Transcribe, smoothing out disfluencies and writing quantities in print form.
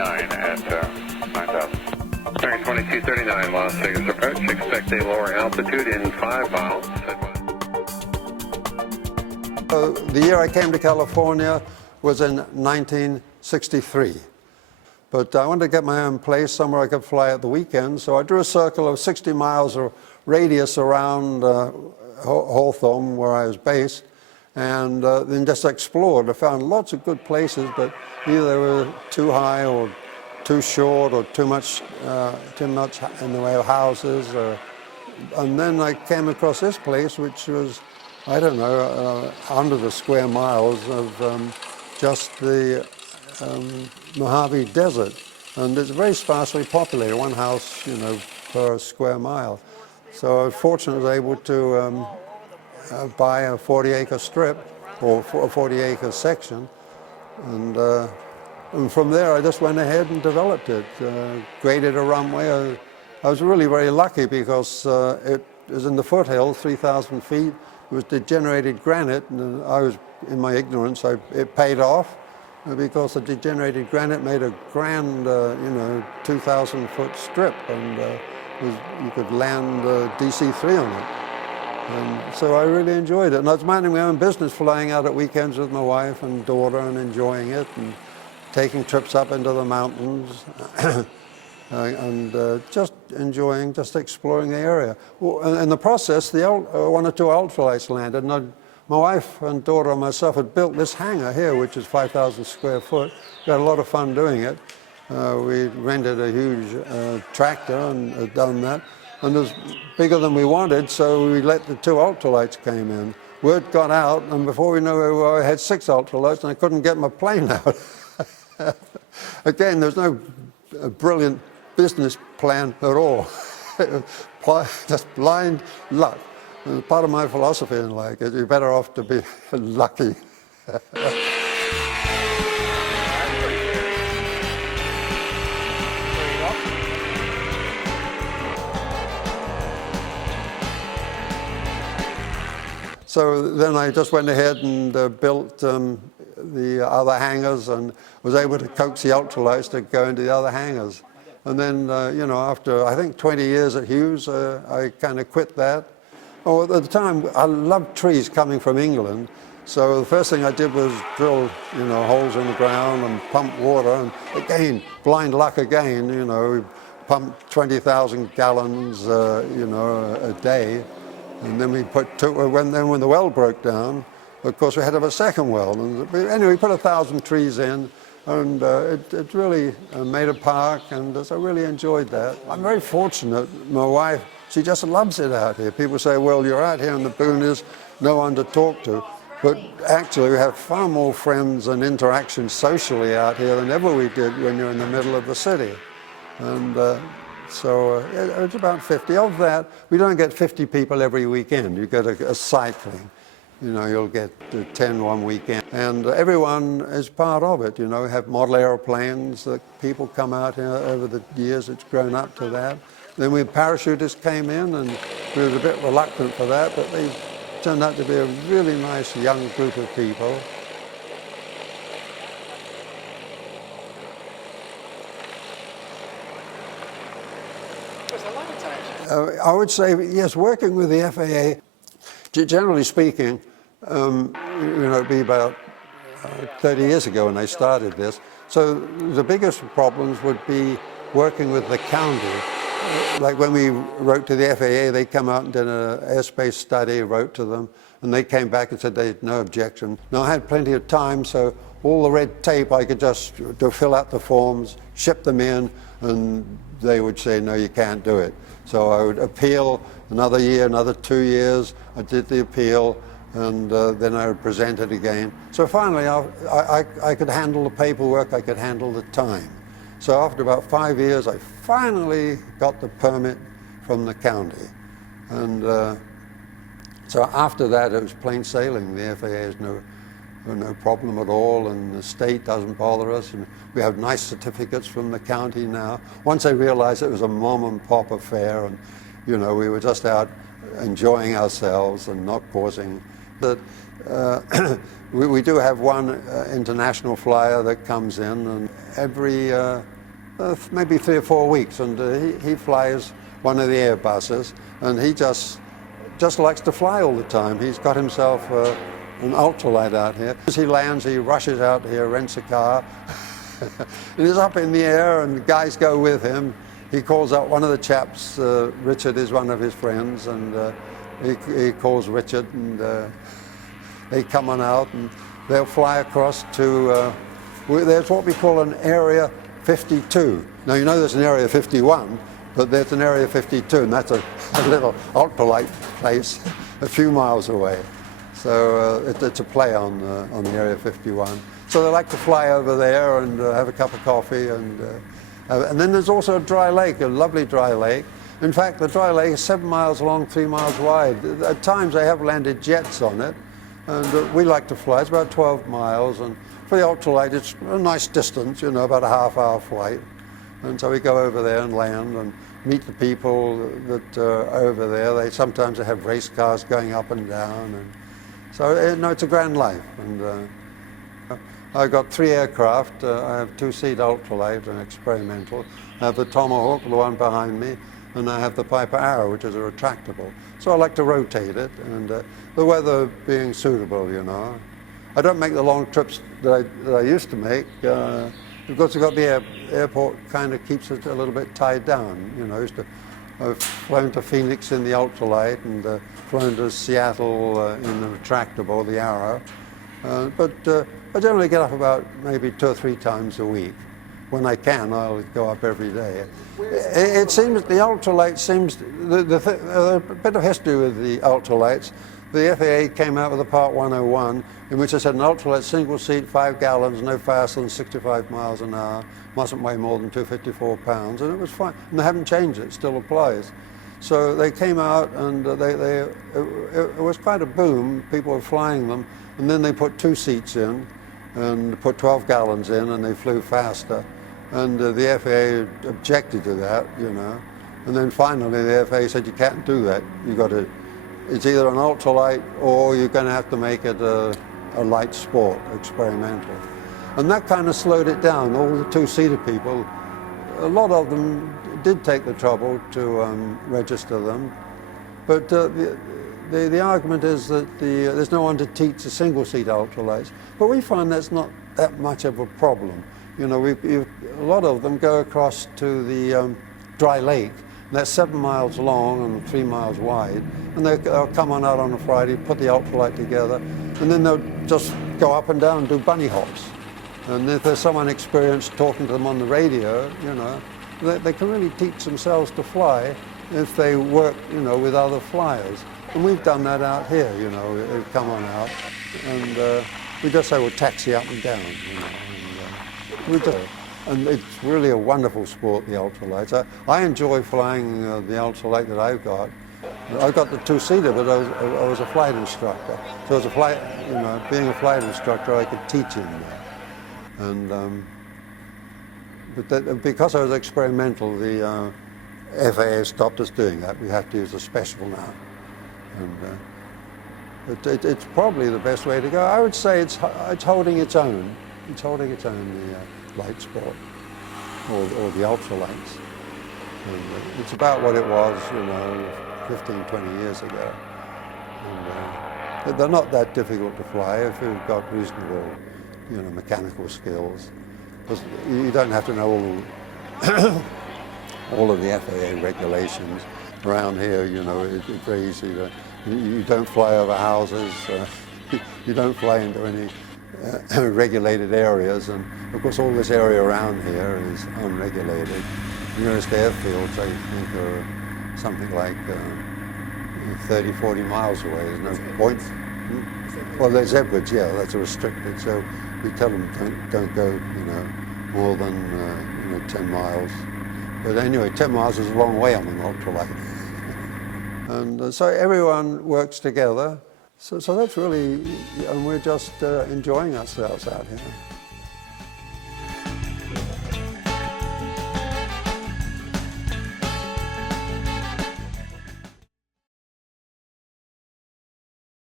9 at 9,000. Bearing 2239, Las Vegas approach. Expect a lower altitude in 5 miles. The year I came to California was in 1963. But I wanted to get my own place, somewhere I could fly at the weekend, so I drew a circle of 60 miles of radius around Hawthorne, where I was based, and then just explored. I found lots of good places, but either they were too high or too short or too much in the way of houses. And then I came across this place, which was, I don't know, hundreds of square miles of just the Mojave Desert, and it's very sparsely populated, one house, per square mile. So I was fortunate I was able to buy a 40-acre strip, or a 40-acre section, and from there I just went ahead and developed it, graded a runway. I was really very lucky because it was in the foothill, 3,000 feet. It was degenerated granite, and I was, in my ignorance, it paid off, because the degenerated granite made a grand, 2,000-foot strip, and you could land DC-3 on it. And so I really enjoyed it. And I was minding my own business, flying out at weekends with my wife and daughter and enjoying it, and taking trips up into the mountains, and just enjoying, just exploring the area. Well, in the process, one or two ultralights landed, and my wife and daughter and myself had built this hangar here, which is 5,000 square foot. We had a lot of fun doing it. We rented a huge tractor and had done that. And it was bigger than we wanted, so we let the two ultralights came in. Word got out, and before we knew where we were, I had 6 ultralights, and I couldn't get my plane out. Again, there's no brilliant business plan at all. Just blind luck. And part of my philosophy in life is you're better off to be lucky. So then I just went ahead and built the other hangars, and was able to coax the ultralights to go into the other hangars. And then, after I think 20 years at Hughes, I kind of quit that. Oh, at the time, I loved trees coming from England, so the first thing I did was drill, holes in the ground and pump water, and again, blind luck again, we pumped 20,000 gallons, a day, and then we put when the well broke down, of course we had to have a second well, and anyway, we put 1,000 trees in, and it really made a park, and so I really enjoyed that. I'm very fortunate. My wife, she just loves it out here. People say, well, you're out here in the boonies, no one to talk to. But actually, we have far more friends and interactions socially out here than ever we did when you're in the middle of the city. And so it's about 50. Of that, we don't get 50 people every weekend. You get a cycling. You'll get 10 one weekend. And everyone is part of it. We have model airplanes that people come out here over the years. It's grown up to that. Then parachutists came in, and we were a bit reluctant for that, but they turned out to be a really nice young group of people. I would say, yes, working with the FAA, generally speaking, it'd be about 30 years ago when I started this. So the biggest problems would be working with the county. Like when we wrote to the FAA, they come out and did an airspace study, wrote to them, and they came back and said they had no objection. Now, I had plenty of time, so all the red tape, I could just fill out the forms, ship them in, and they would say, no, you can't do it. So I would appeal another year, another 2 years. I did the appeal, and then I would present it again. So finally, I could handle the paperwork, I could handle the time. So after about 5 years, I finally got the permit from the county. And so after that, it was plain sailing. The FAA has no problem at all, and the state doesn't bother us. And we have nice certificates from the county now. Once they realized it was a mom and pop affair, and we were just out enjoying ourselves and not causing But we do have one international flyer that comes in, and every maybe 3 or 4 weeks, and he flies one of the Airbuses, and he just likes to fly all the time. He's got himself an ultralight out here. As he lands, he rushes out here, rents a car, and he's up in the air, and guys go with him. He calls out one of the chaps, Richard is one of his friends, and he calls Richard, and they come on out, and they'll fly across to, there's what we call an Area 52. Now, you know there's an Area 51, but there's an Area 52, and that's a little ultralight place a few miles away. So it's a play on the Area 51. So they like to fly over there and have a cup of coffee, and then there's also a dry lake, a lovely dry lake. In fact, the dry lake is 7 miles long, 3 miles wide. At times they have landed jets on it, and we like to fly. It's about 12 miles, and for the ultralight it's a nice distance, you know, about a half-hour flight. And so we go over there and land and meet the people that are over there. They sometimes have race cars going up and down, and so no, it's a grand life. And I've got 3 aircraft. I have 2-seat ultralight, an experimental. I have the Tomahawk, the one behind me, and I have the Piper Arrow, which is a retractable. So I like to rotate it, and the weather being suitable, you know. I don't make the long trips that I used to make, because we've got the airport kind of keeps it a little bit tied down. You know, I've flown to Phoenix in the ultralight, and flown to Seattle in the retractable, the Arrow. But I generally get up about maybe 2 or 3 times a week. When I can, I'll go up every day. It seems the ultralight seems, a bit of history with the ultralights. The FAA came out with a Part 101 in which they said an ultralight, single seat, 5 gallons, no faster than 65 miles an hour, mustn't weigh more than 254 pounds, and it was fine. And they haven't changed it, it still applies. So they came out, and it was quite a boom. People were flying them, and then they put 2 seats in and put 12 gallons in, and they flew faster. And the FAA objected to that, you know. And then finally the FAA said, you can't do that. You got to, it's either an ultralight or you're going to have to make it a light sport, experimental. And that kind of slowed it down. All the 2-seater people, a lot of them did take the trouble to register them. But the argument is that there's no one to teach the single-seat ultralights. But we find that's not that much of a problem. You know, a lot of them go across to the dry lake. And that's 7 miles long and 3 miles wide. And they'll come on out on a Friday, put the ultralight together, and then they'll just go up and down and do bunny hops. And if there's someone experienced talking to them on the radio, you know, they can really teach themselves to fly if they work, you know, with other flyers. And we've done that out here, you know. We've come on out, and we just say we'll taxi up and down, you know. And it's really a wonderful sport, the ultralights. I enjoy flying the ultralight that I've got. I've got the 2-seater, but I was a flight instructor. So as a flight, you know, being a flight instructor, I could teach in there. And but because I was experimental, the FAA stopped us doing that. We have to use a special now. And it's probably the best way to go. I would say it's holding its own. It's holding its own, the light sport, or the ultralights. And it's about what it was, you know, 15, 20 years ago. And they're not that difficult to fly if you've got reasonable, you know, mechanical skills. Because you don't have to know all of the FAA regulations. Around here, you know, it's very easy to, you don't fly over houses, you don't fly into any regulated areas, and of course all this area around here is unregulated. The nearest airfields, I think, are something like 30, 40 miles away. There's no point. Well, there's Edwards, yeah, that's restricted, so we tell them don't go, you know, more than you know, 10 miles. But anyway, 10 miles is a long way on an ultralight. And so everyone works together. So that's really, and we're just enjoying ourselves out here.